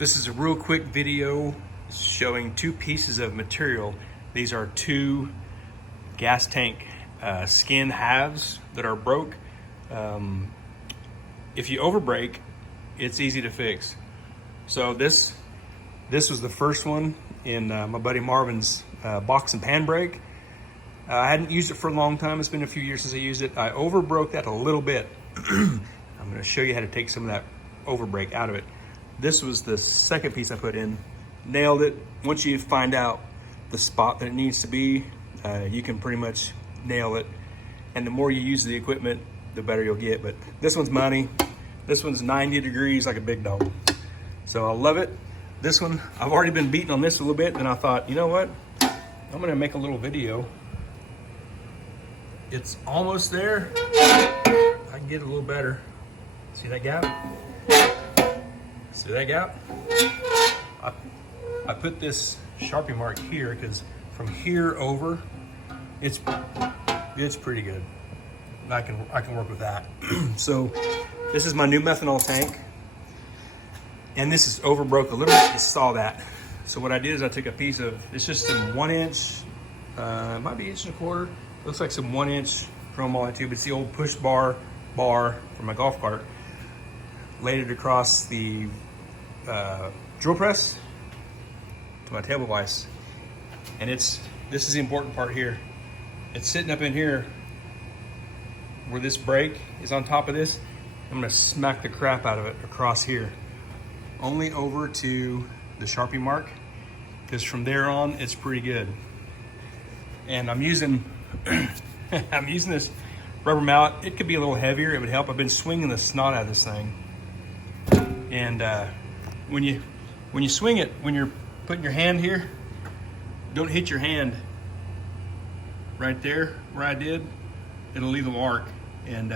This is a real quick video showing two pieces of material. These are two gas tank skin halves that are broke. If you overbreak, it's easy to fix. So this was the first one in my buddy Marvin's box and pan brake. I hadn't used it for a long time. It's been a few years since I used it. I overbroke that a little bit. I'm going to show you how to take some of that overbreak out of it. This was the second piece I put in. Nailed it. Once you find out the spot that it needs to be, you can pretty much nail it. And the more you use the equipment, the better you'll get. But this one's money. This one's 90 degrees like a big dog. So I love it. This one, I've already been beating on this a little bit, and I thought, you know what? I'm gonna make a little video. It's almost there. I can get it a little better. See that gap? See that gap? I put this Sharpie mark here because from here over, it's pretty good. I can work with that. So this is my new methanol tank, and this is overbroke a little bit. You saw that. So what I did is I took a piece of, it's just some 1 inch, it might be 1.25 inch. Looks like some 1 inch chrome moly tube. It's the old push bar from my golf cart. Laid it across the drill press to my table vise, and this is the important part here. It's sitting up in here where this brake is on top of this. I'm gonna smack the crap out of it across here, only over to the Sharpie mark, because from there on it's pretty good. And I'm using I'm using this rubber mallet. It could be a little heavier, it would help. I've been swinging the snot out of this thing. And when you swing it, when you're putting your hand here, don't hit your hand right there where I did. It'll leave a mark. And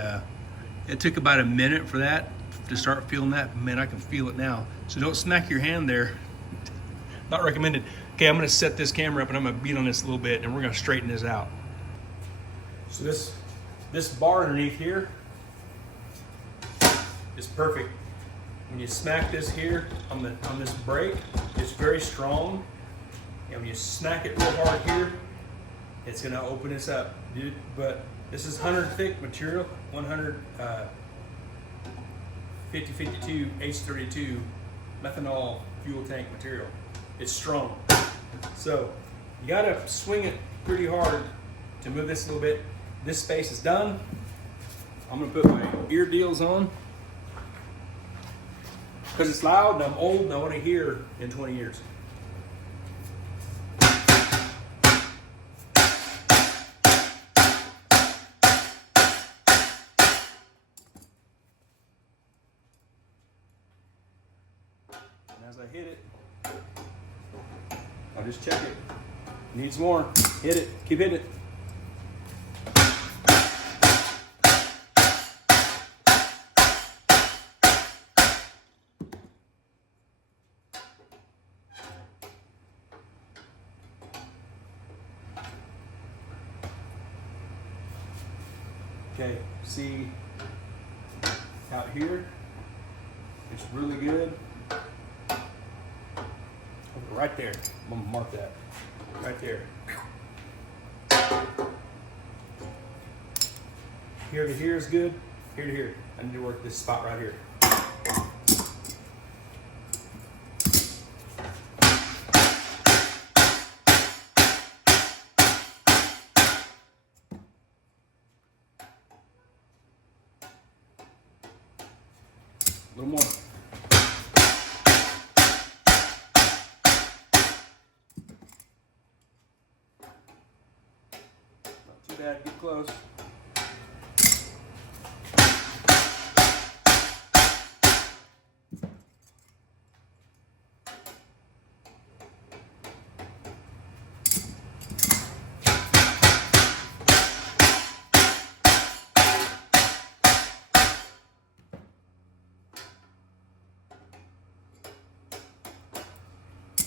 it took about a minute for that to start feeling that. Man, I can feel it now. So don't smack your hand there. Not recommended. Okay, I'm gonna set this camera up and I'm gonna beat on this a little bit, and we're gonna straighten this out. So this bar underneath here is perfect. When you smack this here on this brake, it's very strong. And when you smack it real hard here, it's gonna open this up, dude. But this is 100 thick material, 100 5052 H32 methanol fuel tank material. It's strong. So you gotta swing it pretty hard to move this a little bit. This space is done. I'm gonna put my ear deals on, because it's loud and I'm old and I want to hear in 20 years. And as I hit it, I'll just check it. Needs more. Hit it. Keep hitting it. Okay, see out here, it's really good. Right there, I'm gonna mark that, right there. Here to here is good, here to here. I need to work this spot right here. A little more. Not too bad, get close.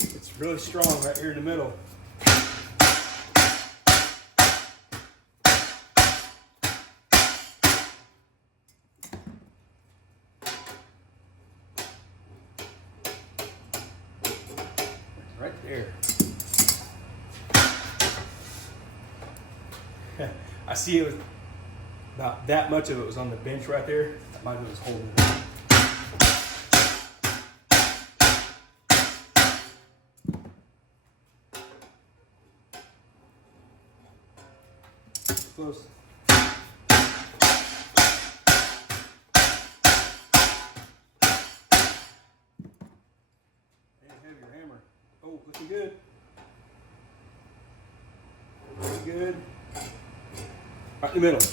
It's really strong right here in the middle. right there. I see it was about that much of it was on the bench right there. That might have was holding it up. Close. Have your hammer. Oh, looking good. Looking good. Right in the middle.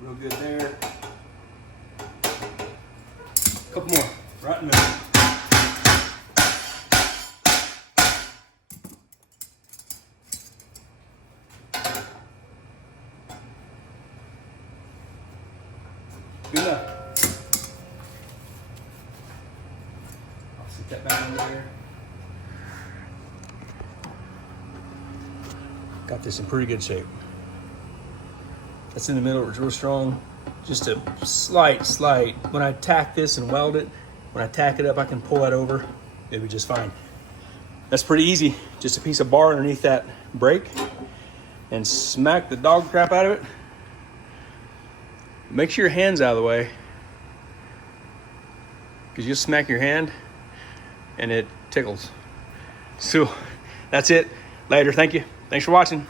Real good there. Couple more. Right in the middle. Good enough. I'll stick that back under there. Got this in pretty good shape. That's in the middle, it's real strong. Just a slight, when I tack this and weld it, when I tack it up, I can pull that over. It'll be just fine. That's pretty easy. Just a piece of bar underneath that brake and smack the dog crap out of it. Make sure your hand's out of the way, because you'll smack your hand and it tickles. So that's it. Later. Thank you. Thanks for watching.